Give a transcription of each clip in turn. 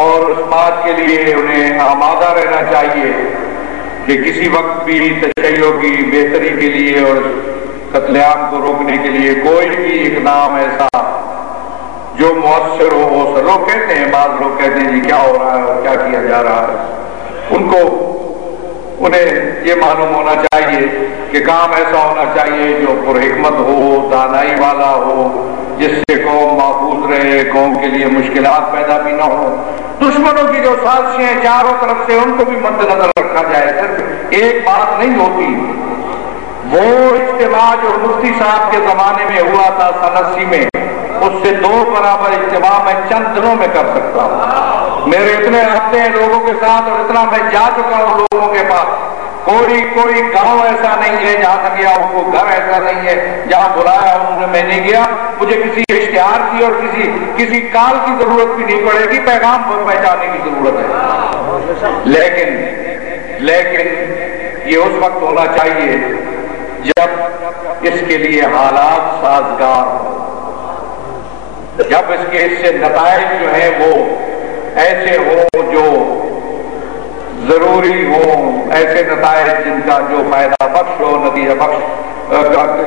اور اس بات کے لیے انہیں آمادہ رہنا چاہیے کہ کسی وقت بھی تشیع کی بہتری کے لیے اور قتل عام کو روکنے کے لیے کوئی بھی اقدام ایسا جو مؤثر ہو سر. لوگ کہتے ہیں، بعض لوگ کہتے ہیں جی کیا ہو رہا ہے اور کیا کیا جا رہا ہے. انہیں یہ معلوم ہونا چاہیے کہ کام ایسا ہونا چاہیے جو پر حکمت ہو، دانائی والا ہو، جس سے قوم محفوظ رہے، قوم کے لیے مشکلات پیدا بھی نہ ہو. دشمنوں کی جو سازشیں ہیں چاروں طرف سے، ان کو بھی مد نظر رکھا جائے. صرف ایک بات نہیں ہوتی. وہ اجتماع جو مفتی صاحب کے زمانے میں ہوا تھا سن 80 میں، اس سے 2 برابر اجتماع میں چند دنوں میں کر سکتا ہوں. میرے اتنے رابطے ہیں لوگوں کے ساتھ، اور اتنا میں جا چکا ہوں لوگوں کے پاس. کوئی گاؤں ایسا نہیں ہے جہاں تک گیا ہوں، کوئی گھر ایسا نہیں ہے جہاں بلایا انہوں نے میں نہیں گیا. مجھے کسی اشتہار کی اور کسی کال کی ضرورت بھی نہیں پڑے گی، پیغام پر پہنچانے کی ضرورت ہے. لیکن یہ اس وقت ہونا چاہیے جب اس کے لیے حالات سازگار ہوں، جب اس کے حصے نتائج جو ہیں وہ ایسے ہوں جو ضروری ہوں، ایسے نتائج جن کا جو فائدہ بخش ہو، نتیجہ بخش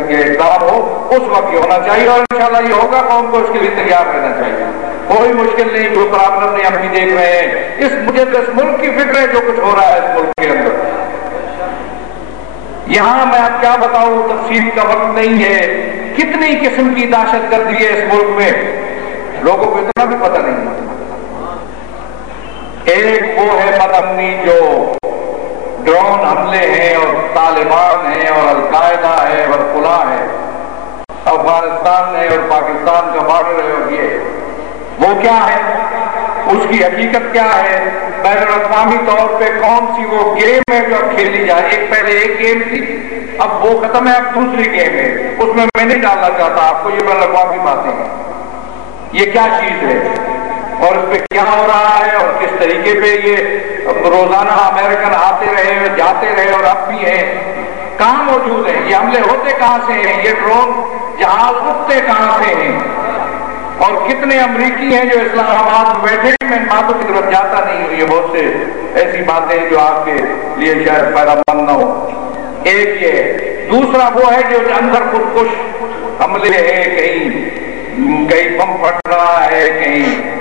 یہ اقدام ہو. اس وقت یہ ہونا چاہیے، اور انشاءاللہ یہ ہوگا. قوم کو اس کے لیے تیار رہنا چاہیے. کوئی مشکل نہیں. جو پرابلم نہیں ہم بھی دیکھ رہے ہیں. مجھے اس ملک کی فکر ہے جو کچھ ہو رہا ہے اس ملک کے اندر. یہاں میں اب کیا بتاؤں، تفصیل کا وقت نہیں ہے. کتنی قسم کی دہشت گردی ہے اس ملک میں، لوگوں کو اتنا بھی پتہ نہیں ہے. ایک وہ ہے بدامنی جو ڈرون حملے ہیں اور طالبان ہیں اور القاعدہ ہے اور فلاں ہے، افغانستان ہے اور پاکستان کا بارڈر ہے. اور یہ وہ کیا ہے، اس کی حقیقت کیا ہے، بین الاقوامی طور پہ کون سی وہ گیم ہے جو اب کھیلی جائے. پہلے ایک گیم تھی، اب وہ ختم ہے، اب دوسری گیم ہے. اس میں نہیں ڈالنا چاہتا آپ کو. یہ بین الاقوامی باتیں ہیں. یہ کیا چیز ہے اور اس پہ کیا ہو رہا ہے اور کس طریقے پہ یہ روزانہ امریکن آتے رہے، جاتے رہے اور اب بھی ہیں. کہاں موجود ہیں یہ حملے؟ ہوتے کہاں سے ہیں یہ ڈرون جہاز؟ اٹھتے کہاں سے ہیں؟ اور کتنے امریکی ہیں جو اسلام آباد میں بیٹھے ہیں؟ میں ان باتوں کی طرف جاتا نہیں ہوں. یہ بہت سے ایسی باتیں جو آپ کے لیے شاید فائدہ مند نہ ہو. ایک یہ. دوسرا وہ ہے جو اندر خودکش حملے ہیں، کہیں بم پھٹ رہا ہے، کہیں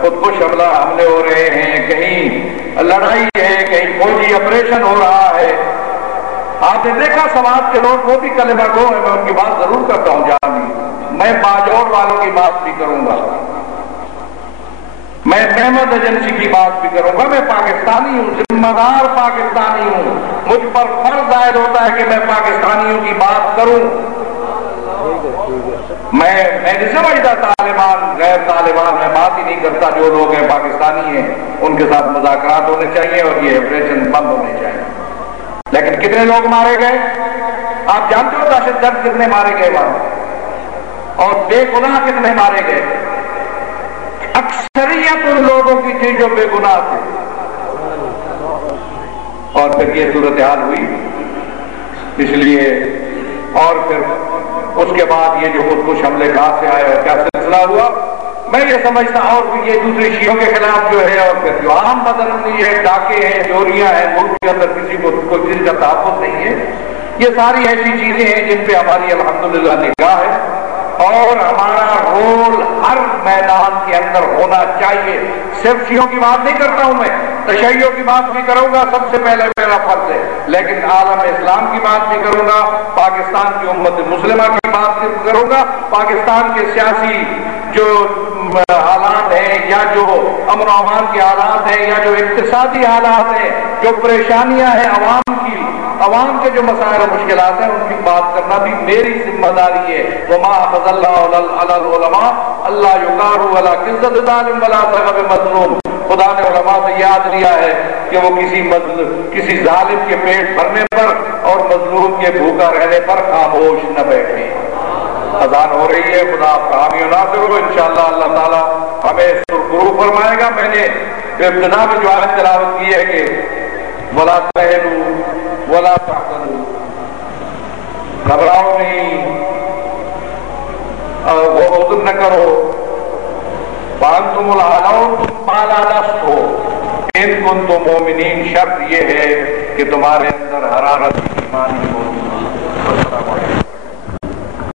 خودکش حملے ہو رہے ہیں، کہیں لڑائی ہے، کہیں فوجی آپریشن ہو رہا ہے. آپ نے دیکھا سماج کے لوگ وہ بھی کلمہ گو ہیں. میں ان کی بات ضرور کرتا ہوں جانی. میں باجوڑ والوں کی بات بھی کروں گا، میں محمد ایجنسی کی بات بھی کروں گا. میں پاکستانی ہوں، ذمہ دار پاکستانی ہوں. مجھ پر فرض عائد ہوتا ہے کہ میں پاکستانیوں کی بات کروں. میں نہیں سمجھتا طالبان غیر طالبان، میں بات ہی نہیں کرتا. جو لوگ ہیں پاکستانی ہیں ان کے ساتھ مذاکرات ہونے چاہیے اور یہ آپریشن بند ہونے چاہیے. لیکن کتنے لوگ مارے گئے آپ جانتے ہو؟ دہشت گرد کتنے مارے گئے وہاں، اور بے گناہ کتنے مارے گئے؟ اکثریت ان لوگوں کی تھی جو بے گناہ تھے. اور پھر یہ صورتحال ہوئی. اس لیے اور پھر اس کے بعد یہ جو خودکش حملے کہاں سے آئے اور کیا سلسلہ ہوا، میں یہ سمجھتا. اور بھی یہ دوسرے شیعوں کے خلاف جو ہے، اور پھر جو عام بدامنی ہے، ڈاکے ہیں، چوریاں ہیں، ملک کے اندر کسی کو کوئی چیز کا تحفظ نہیں ہے. یہ ساری ایسی چیزیں ہیں جن پہ ہماری الحمدللہ نگاہ ہے، اور ہمارا رول ہر میدان کے اندر ہونا چاہیے. صرف شیعوں کی بات نہیں کرتا ہوں میں، تشیعوں کی بات بھی کروں گا، سب سے پہلے میرا فرض ہے. لیکن عالم اسلام کی بات بھی کروں گا، پاکستان کی امت مسلمہ کی بات بھی کروں گا. پاکستان کے سیاسی جو حالات ہیں، یا جو امن و امان کے حالات ہیں، یا جو اقتصادی حالات ہیں، جو پریشانیاں ہیں عوام کے جو مسائل و مشکلات ہیں، ان کی بات کرنا بھی میری ذمہ داری ہے. وما حفظ اللہ علی العلماء اللہ یقاروا ولا قزت ظالم ولا صغب مظلوم. خدا نے علماء سے یاد لیا ہے کہ وہ کسی ظالم کے پیٹ بھرنے پر اور مظلوم کے بھوکا رہنے پر خاموش نہ بیٹھے. اذان ہو رہی ہے. خدا آپ کا حامی و ناصر ہو. انشاءاللہ اللہ تعالیٰ ہمیں سرخرو فرمائے گا. میں نے ابتدا میں جو آیت تلاوت کی ہے کہ ولا تہنوا ولا تحزنوا، گھبراؤ نہیں، وہ حزن نہ کرو وانتم الاعلون، تم بالا دست ہو، ان کنتم مومنین، شرط یہ ہے کہ تمہارے اندر حرارت ایمانی ہو۔